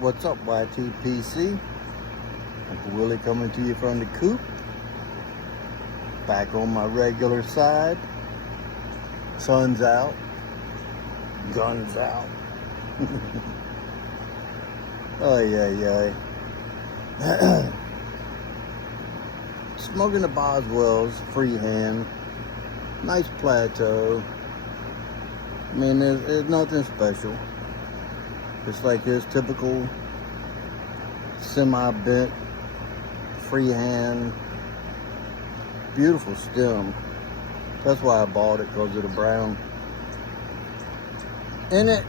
What's up, YTPC? Uncle Willie coming to you from the coop. Back on my regular side. Sun's out. Guns out. Oh, yeah. Smoking the Boswells Freehand. Nice plateau. I mean, there's nothing special. It's like this typical semi-bent freehand. Beautiful stem. That's why I bought it, because of the brown. In it,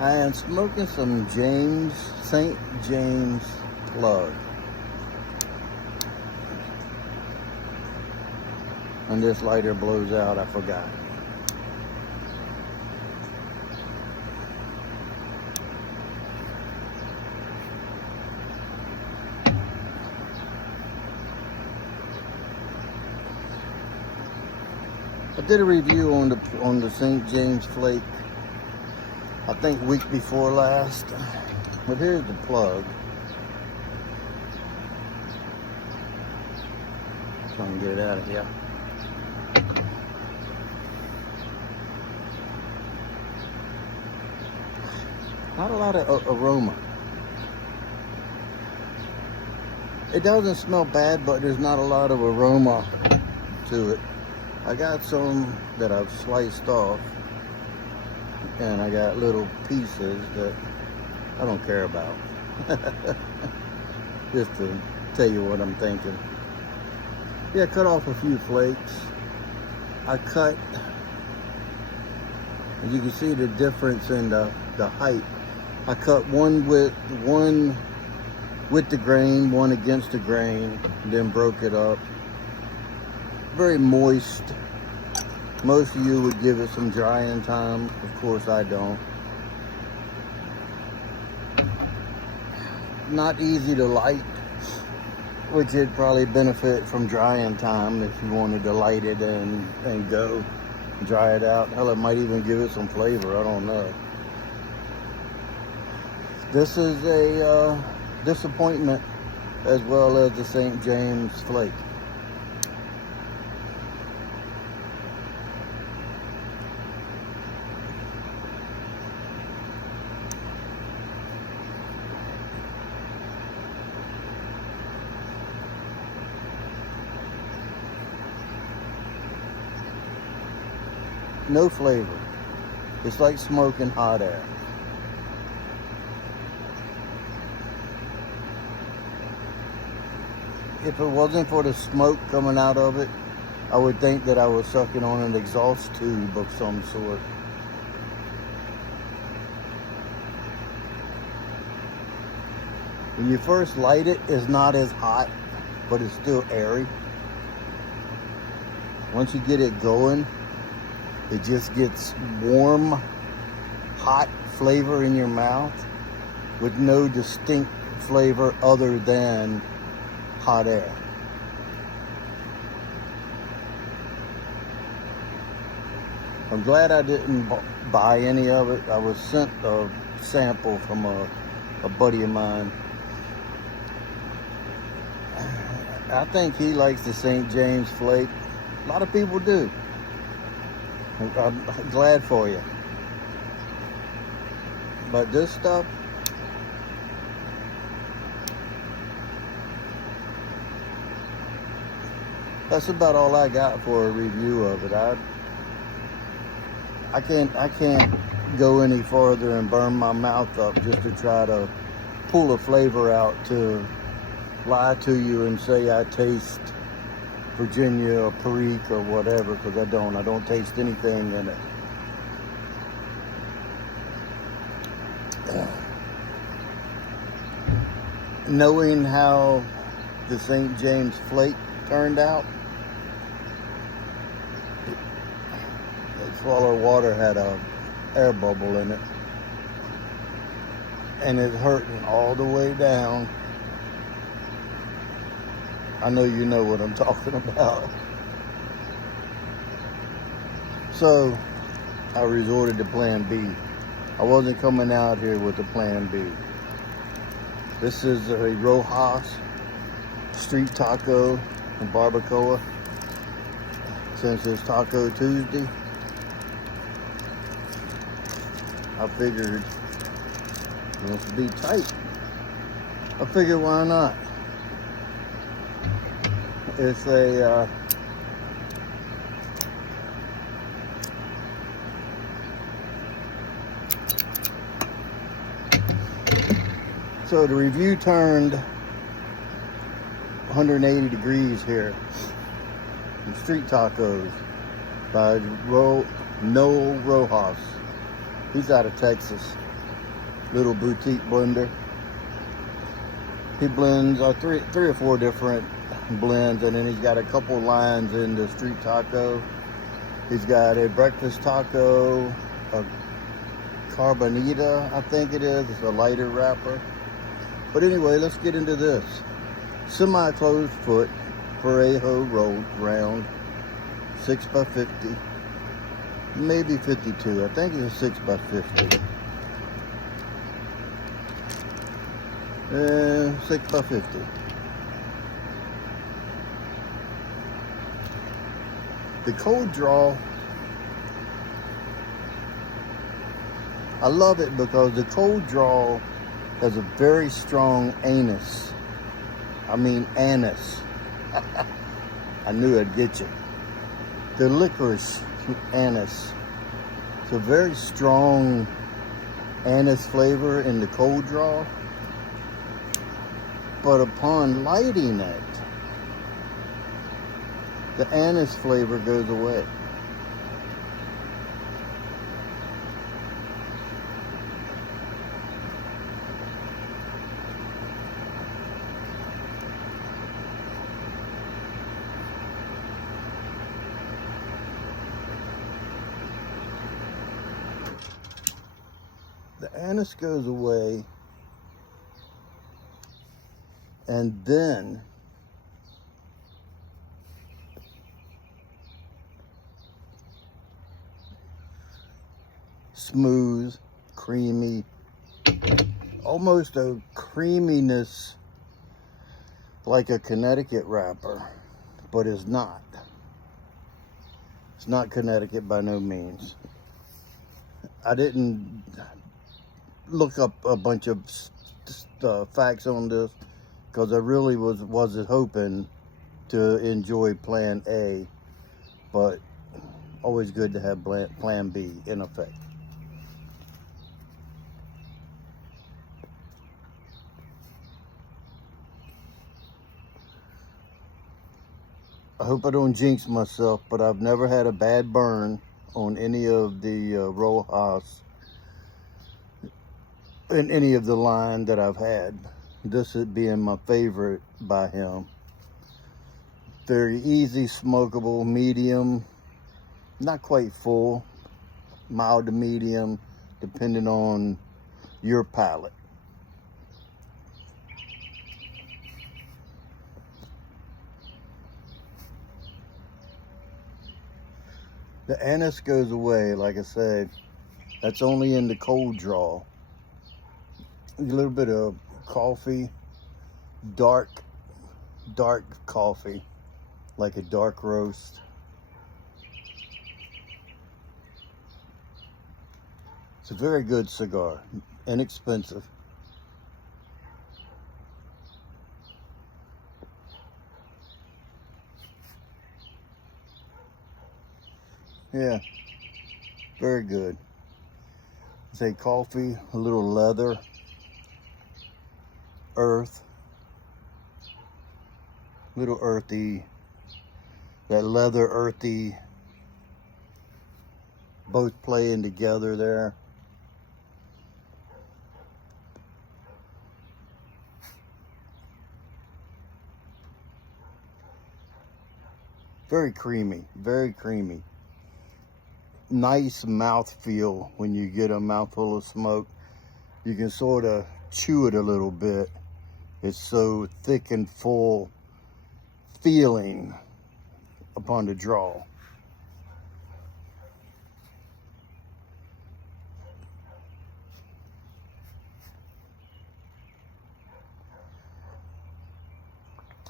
I am smoking some St. James plug. And this lighter blows out, I forgot. I did a review on the St. James flake, I think week before last, but here's the plug. So I can get it out of here. Not a lot of aroma. It doesn't smell bad, but there's not a lot of aroma to it. I got some that I've sliced off, and I got little pieces that I don't care about. Just to tell you what I'm thinking. Yeah, cut off a few flakes. I cut, as you can see the difference in the height. I cut one with the grain, one against the grain, then broke it up. Very moist. Most of you would give it some drying time. Of course I don't. Not easy to light, which would probably benefit from drying time if you wanted to light it and go dry it out. Hell, it might even give it some flavor, I don't know. This is a disappointment, as well as the St. James flake. No flavor. It's like smoking hot air. If it wasn't for the smoke coming out of it, I would think that I was sucking on an exhaust tube of some sort. When you first light it, it's not as hot, but it's still airy. Once you get it going, it just gets warm, hot flavor in your mouth with no distinct flavor other than hot air. I'm glad I didn't buy any of it. I was sent a sample from a buddy of mine. I think he likes the St. James flake. A lot of people do. I'm glad for you. But this stuff, that's about all I got for a review of it. I can't go any further and burn my mouth up just to try to pull a flavor out to lie to you and say I taste Virginia or Perique or whatever, because I don't taste anything in it. Knowing how the St. James flake turned out, the swallow water had a air bubble in it, and it's hurting all the way down. I know you know what I'm talking about. So I resorted to plan B. I wasn't coming out here with a plan B. This is a Rojas street taco and barbacoa. Since it's Taco Tuesday, I figured it wants to be tight. I figured why not? It's a so the review turned 180 degrees here. The street tacos by Noel Rojas. He's out of Texas. Little boutique blender. He blends three or four different blends, and then he's got a couple lines in the street taco. He's got a breakfast taco, a carbonita, I think it is. It's a lighter wrapper. But anyway, let's get into this. Semi-closed foot, Parejo rolled round, 6x50, maybe 52. I think it's a 6x50. 6x50. The cold draw, I love it because the cold draw has a very strong anise. I mean anise. I knew I'd get you. The licorice anise. It's a very strong anise flavor in the cold draw. But upon lighting it, the anise flavor goes away. The anise goes away, and then smooth, creamy, almost a creaminess like a Connecticut wrapper, but it's not. It's not Connecticut by no means. I didn't look up a bunch of facts on this because I really wasn't hoping to enjoy Plan A, but always good to have Plan B in effect. I hope I don't jinx myself, but I've never had a bad burn on any of the Rojas in any of the line that I've had. This is being my favorite by him. Very easy, smokable, medium, not quite full, mild to medium, depending on your palate. The anise goes away, like I said. That's only in the cold draw. A little bit of coffee, dark coffee, like a dark roast. It's a very good cigar, inexpensive. Yeah, very good. Say coffee, a little leather, earth, little earthy, that leather earthy, both playing together there. Very creamy, very creamy. Nice mouthfeel when you get a mouthful of smoke. You can sort of chew it a little bit. It's so thick and full feeling upon the draw.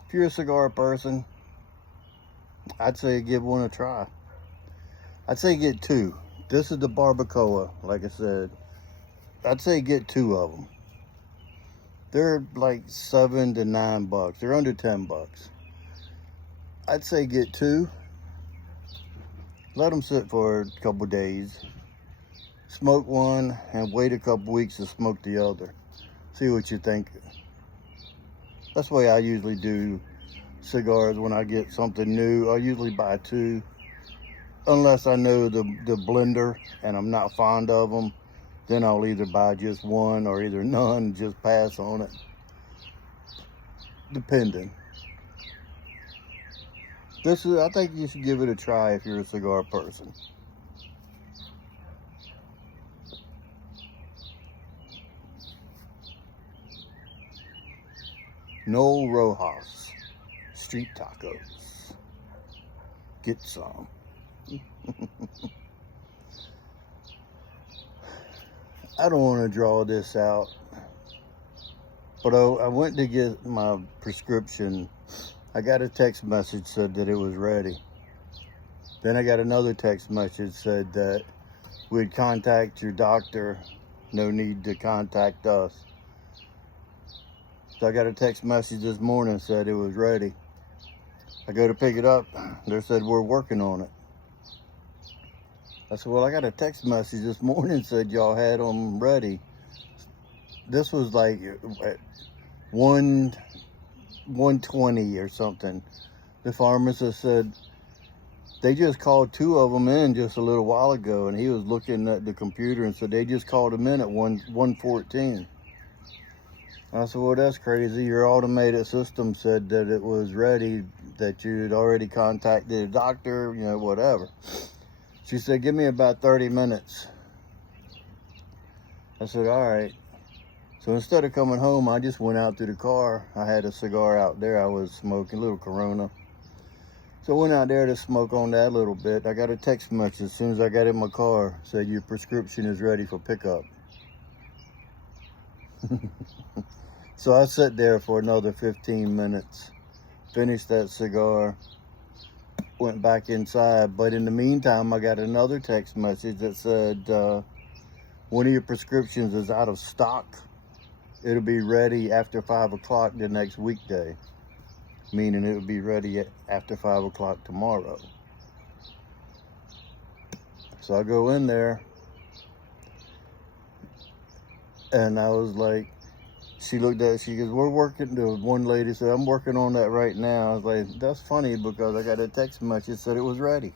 If you're a cigar person, I'd say give one a try. I'd say get two. This is the barbacoa, like I said. I'd say get two of them. They're like $7 to $9. They're under $10. I'd say get two. Let them sit for a couple days. Smoke one and wait a couple weeks to smoke the other. See what you think. That's the way I usually do cigars when I get something new. I usually buy two. Unless I know the blender and I'm not fond of them, then I'll either buy just one or either none, just pass on it. Depending. I think you should give it a try if you're a cigar person. No Rojas, street tacos. Get some. I don't want to draw this out, but I went to get my prescription. I got a text message said that it was ready. Then I got another text message said that we'd contact your doctor. No need to contact us. So I got a text message this morning said it was ready. I go to pick it up. They said we're working on it. I said, well, I got a text message this morning said y'all had them ready. This was like at 1:20 or something. The pharmacist said they just called two of them in just a little while ago, and he was looking at the computer and said they just called them in at 1:14. I said, well, that's crazy. Your automated system said that it was ready, that you'd already contacted a doctor, you know, whatever. She said, give me about 30 minutes. I said, all right. So instead of coming home, I just went out to the car. I had a cigar out there I was smoking, a little Corona. So I went out there to smoke on that a little bit. I got a text message as soon as I got in my car, said your prescription is ready for pickup. So I sat there for another 15 minutes, finished that cigar, went back inside. But in the meantime, I got another text message that said, one of your prescriptions is out of stock. It'll be ready after 5 o'clock the next weekday, meaning it will be ready after 5 o'clock tomorrow. So I go in there, and I was like, she looked at it, she goes, we're working, the one lady said, I'm working on that right now. I was like, that's funny because I got a text message that said it was ready.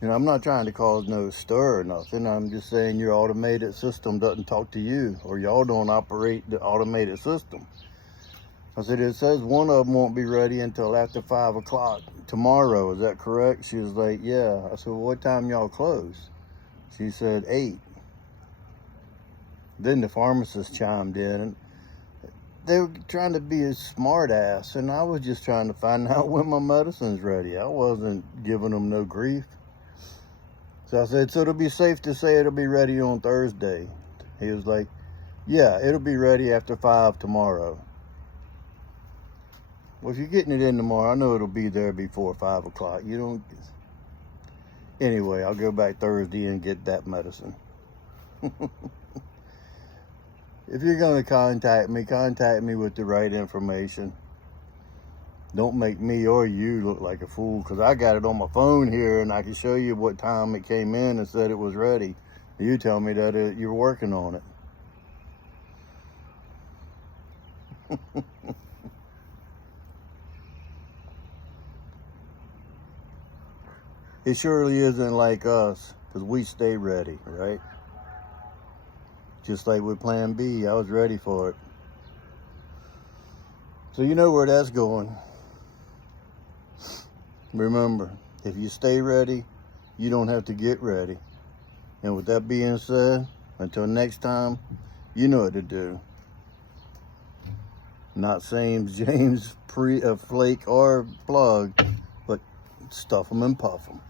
You know, I'm not trying to cause no stir or nothing. I'm just saying your automated system doesn't talk to you, or y'all don't operate the automated system. I said, it says one of them won't be ready until after 5 o'clock tomorrow. Is that correct? She was like, yeah. I said, well, what time y'all close? She said 8. Then the pharmacist chimed in, and they were trying to be a smart ass, and I was just trying to find out when my medicine's ready. I wasn't giving them no grief. So I said, so it'll be safe to say it'll be ready on Thursday. He was like, yeah, it'll be ready after 5 tomorrow. Well, if you're getting it in tomorrow, I know it'll be there before 5 o'clock. You don't. Anyway, I'll go back Thursday and get that medicine. If you're going to contact me with the right information. Don't make me or you look like a fool, because I got it on my phone here and I can show you what time it came in and said it was ready. You tell me that you're working on it. It surely isn't like us, because we stay ready, right? Just like with Plan B, I was ready for it. So you know where that's going. Remember, if you stay ready, you don't have to get ready. And with that being said, until next time, you know what to do. Not St.James flake or plug, but stuff them and puff them.